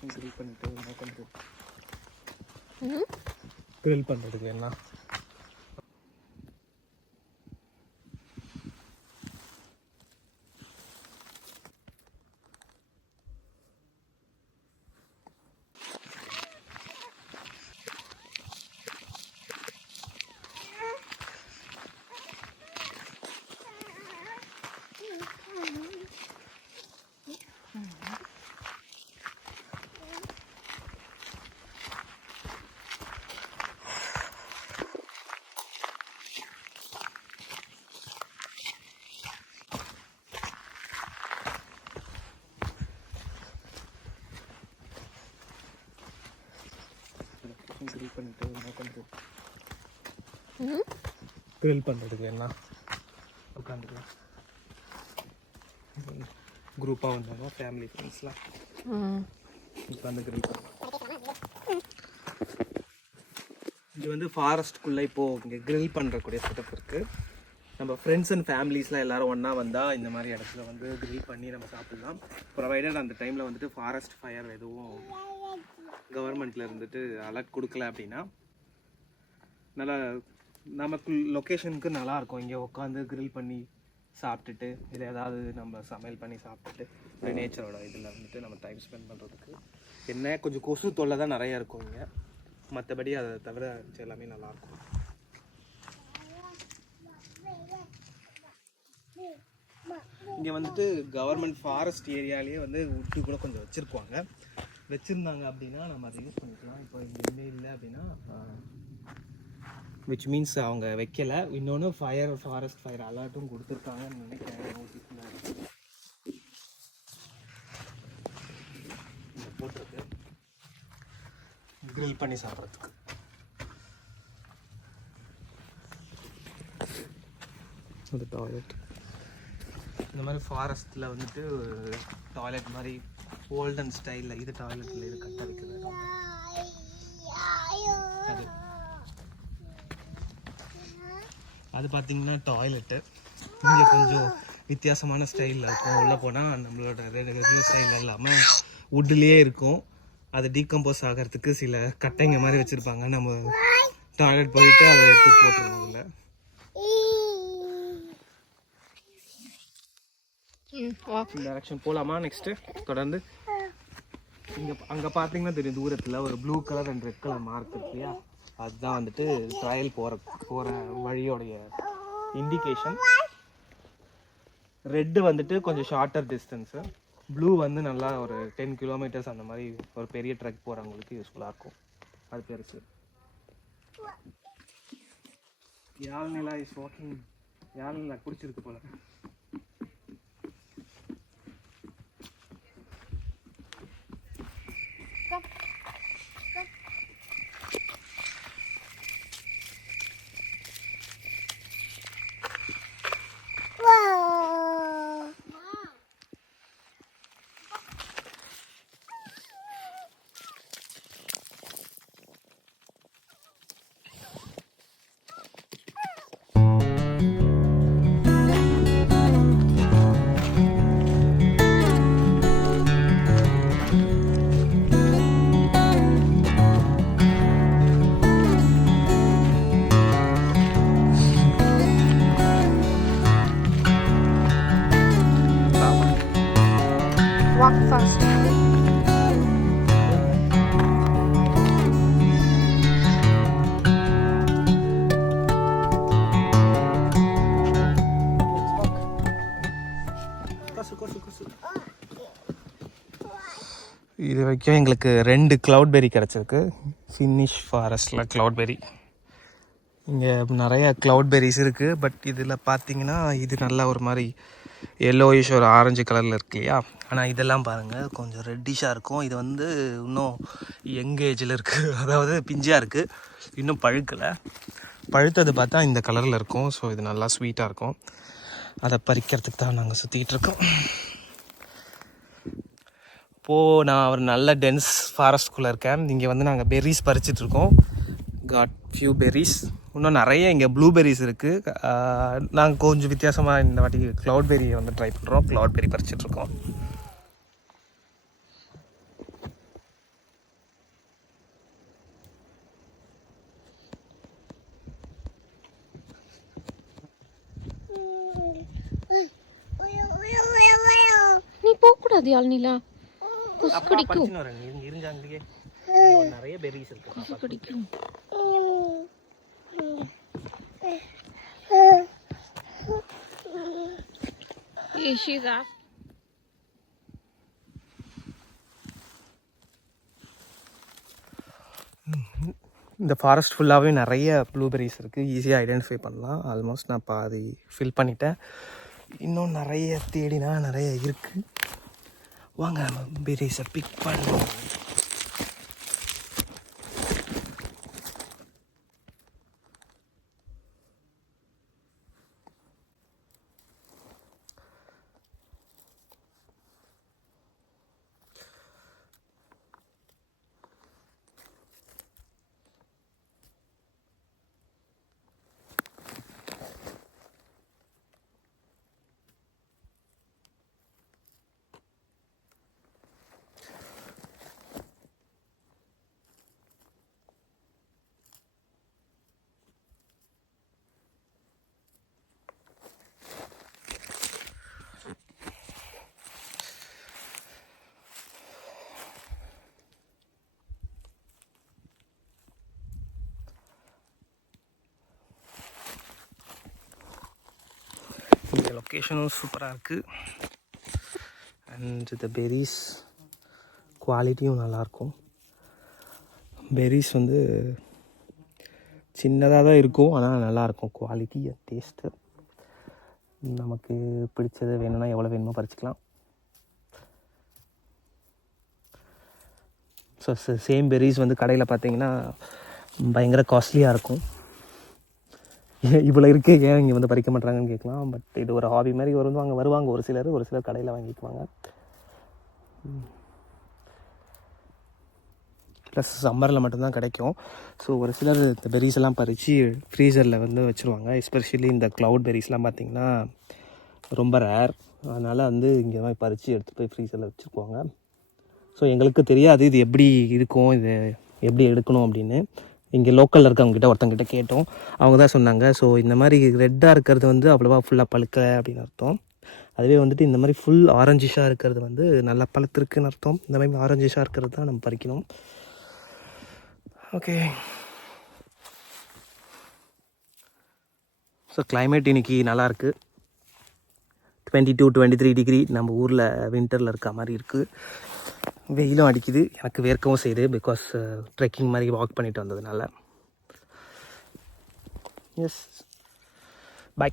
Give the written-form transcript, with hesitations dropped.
Grill பண்ணிட்டு grill பண்ணுறதுக்கு என்ன கிரில் பண்ணிட்டு கிரில் பண்ணுறதுக்கு என்ன உட்காந்துக்கலாம். குரூப்பாக வந்தாங்க ஃபேமிலி ஃப்ரெண்ட்ஸ்லாம் உட்காந்து கிரில் பண்ணுவாங்க. இது வந்து ஃபாரஸ்ட்டுக்குள்ளே இப்போது இங்கே கிரில் பண்ணுறக்கூடிய செட்டப் இருக்குது. நம்ம ஃப்ரெண்ட்ஸ் அண்ட் ஃபேமிலிஸ்லாம் எல்லோரும் ஒன்றா வந்தால் இந்த மாதிரி இடத்துல வந்து கிரில் பண்ணி நம்ம சாப்பிட்லாம். ப்ரொவைடட் அந்த டைமில் வந்துட்டு ஃபாரஸ்ட் ஃபயர் எதுவும் கவர்மெண்ட்டில் இருந்துட்டு அலர்ட் கொடுக்கல அப்படின்னா நல்லா நமக்கு லொக்கேஷனுக்கு நல்லாயிருக்கும். இங்கே உட்காந்து கிரில் பண்ணி சாப்பிட்டுட்டு இல்லை ஏதாவது நம்ம சமையல் பண்ணி சாப்பிட்டுட்டு ஒரு நேச்சரோட இதில் வந்துட்டு நம்ம டைம் ஸ்பெண்ட் பண்ணுறதுக்கு என்ன கொஞ்சம் கொசு தொல்லை தான் நிறையா இருக்கும் இங்கே. மற்றபடி அதை தவிர எல்லாமே நல்லாயிருக்கும். இங்கே வந்துட்டு கவர்மெண்ட் ஃபாரஸ்ட் ஏரியாலேயே வந்து உட்டு கூட கொஞ்சம் வச்சுருந்தாங்க அப்படின்னா நம்ம அதை யூஸ் பண்ணிக்கலாம். இப்போ இங்கே எதுவுமே இல்லை அப்படின்னா விச் மீன்ஸ் அவங்க வைக்கலை. இன்னொன்று ஃபாரஸ்ட் ஃபயர் அலர்ட்டும் கொடுத்துருக்காங்கன்னு நினைக்கிறேன். போட்டிருக்கு கிரில் பண்ணி சாப்பிட்றதுக்கு. அது டாய்லெட் இந்த மாதிரி ஃபாரஸ்ட்டில் வந்துட்டு டாய்லெட் மாதிரி ஓல்டன் ஸ்டைலில் இது டாய்லெட்டில் இது கட்ட வைக்கிறது. அது பார்த்தீங்கன்னா டாய்லெட்டு இங்கே கொஞ்சம் வித்தியாசமான ஸ்டைலில் இருக்கும். உள்ளே போனால் நம்மளோட ரெகுலர் ஸ்டைலில் இல்லாமல் வுட்லேயே இருக்கும். அது டீகம்போஸ் ஆகிறதுக்கு சில கட்டைங்க மாதிரி வச்சுருப்பாங்க. நம்ம டாய்லெட் போயிட்டு அதை எடுத்து போட்டுருவோம். அதில் டைரக்ஷன் போகலாமா? நெக்ஸ்ட்டு தொடர்ந்து அங்கே பார்த்தீங்கன்னா தெரியும் தூரத்தில் ஒரு blue colour and red colour mark இருக்கு இல்லையா? அதுதான் வந்துட்டு ட்ரையல் போகிற வழியோடைய இண்டிகேஷன். ரெட்டு வந்துட்டு கொஞ்சம் ஷார்ட்டர் டிஸ்டன்ஸு, ப்ளூ வந்து நல்லா ஒரு 10 கிலோமீட்டர்ஸ் அந்த மாதிரி ஒரு பெரிய ட்ரெக் போகிறவங்களுக்கு யூஸ்ஃபுல்லாக இருக்கும். அது பெருசு. Yazhnila is walking. யாழ்நிலா பிடிச்சிருக்கு போல. Walk fast. இது வரைக்கும் எங்களுக்கு 2 க்ளவுட்பெரி கிடச்சிருக்கு. ஃபினிஷ் ஃபாரஸ்ட்டில் க்ளவுட்பெரி. இங்கே நிறைய க்ளவுட்பெரிஸ் இருக்குது. பட் இதில் பார்த்தீங்கன்னா இது நல்லா ஒரு மாதிரி எல்லோயிஷ் ஒரு ஆரஞ்சு கலரில் இருக்கு இல்லையா? ஆனால் இதெல்லாம் பாருங்கள் கொஞ்சம் ரெட்டிஷாக இருக்கும். இது வந்து இன்னும் யங் ஏஜில் இருக்குது, அதாவது பிஞ்சாக இருக்குது, இன்னும் பழுக்கலை. பழுத்தது பார்த்தா இந்த கலரில் இருக்கும். ஸோ இது நல்லா ஸ்வீட்டாக இருக்கும். அதை பறிக்கிறதுக்கு தான் நாங்கள் சுற்றிக்கிட்டு இருக்கோம். இப்போது நான் ஒரு நல்ல டென்ஸ் ஃபாரஸ்ட்குள்ளே இருக்கேன். இங்கே வந்து நாங்கள் பெர்ரிஸ் பறிச்சிட்ருக்கோம். Got few berries. இன்னும் நிறைய இங்கே ப்ளூபெர்ரிஸ் இருக்குது. நாங்கள் கொஞ்சம் வித்தியாசமாக இந்த வாட்டி க்ளவுட்பெரியை வந்து ட்ரை பண்ணுறோம். க்ளவுட்பெரி பறிச்சிட்ருக்கோம். அது யாழ்னிலா கொசு கடிக்கும். நிறைய பெர்ரிஸ் இருக்கு. கொசு கடிக்கும். ஈஷிதா இந்த ஃபாரஸ்ட் ஃபுல்லாகவே நிறைய ப்ளூபெரிஸ் இருக்குது. ஈஸியாக ஐடென்டிஃபை பண்ணலாம். ஆல்மோஸ்ட் நான் பாதி ஃபில் பண்ணிட்டேன். இன்னும் நிறைய தேடினா நிறைய இருக்குது. வாங்க பெர்ரிஸை பிக் பண்ணுவோம். இந்த லொக்கேஷனும் சூப்பராக இருக்குது. அண்ட் இந்த பெர்ரிஸ் குவாலிட்டியும் நல்லாயிருக்கும். பெர்ரிஸ் வந்து சின்னதாக தான் இருக்கும், ஆனால் நல்லாயிருக்கும் குவாலிட்டி அண்ட் டேஸ்ட்டு. நமக்கு பிடிச்சது வேணும்னா எவ்வளோ வேணுமோ பறிச்சிக்கலாம். ஸோ சேம் பெர்ரிஸ் வந்து கடையில் பார்த்தீங்கன்னா பயங்கர காஸ்ட்லியாக இருக்கும். இவ்வளோ இருக்குது, ஏன் இங்கே வந்து பறிக்க மாட்டாங்கன்னு கேட்கலாம். பட் இது ஒரு ஹாபி மாதிரி வருவாங்க ஒரு சிலர் கடையில் வாங்கிக்குவாங்க. ப்ளஸ் சம்மரில் மட்டும்தான் கிடைக்கும். ஸோ ஒரு சிலர் இந்த பெர்ரிஸ் எல்லாம் பறித்து ஃப்ரீசரில் வந்து வச்சுருவாங்க. எஸ்பெஷலி இந்த க்ளவுட் பெர்ரிஸ்லாம் பார்த்திங்கன்னா ரொம்ப ரேர். அதனால் வந்து இங்கே தான் பறித்து எடுத்து போய் ஃப்ரீசரில் வச்சுருக்குவாங்க. ஸோ எங்களுக்கு தெரியாது இது எப்படி இருக்கும், இது எப்படி எடுக்கணும் அப்படின்னு. இங்கே லோக்கலில் இருக்கவங்ககிட்ட ஒருத்தங்கிட்ட கேட்டோம். அவங்க தான் சொன்னாங்க. ஸோ இந்த மாதிரி ரெட்டாக இருக்கிறது வந்து அவ்வளோவா ஃபுல்லாக பழுக்கலை அப்படின்னு அர்த்தம். அதுவே வந்துட்டு இந்த மாதிரி ஃபுல் ஆரஞ்சிஷாக இருக்கிறது வந்து நல்லா பழுத்திருக்குன்னு அர்த்தம். இந்த மாதிரி ஆரஞ்சிஷாக இருக்கிறது தான் நம்ம பறிக்கணும். ஓகே. ஸோ கிளைமேட் இன்றைக்கி நல்லாயிருக்கு. 22-23 டிகிரி. நம்ம ஊரில் வின்டரில் இருக்க மாதிரி இருக்குது. வெயிலும் அடிக்குது, எனக்கு வேர்க்கவும் செய்யுது. பிகாஸ் ட்ரெக்கிங் மாதிரி வாக் பண்ணிட்டு வந்ததுனால. Yes, by.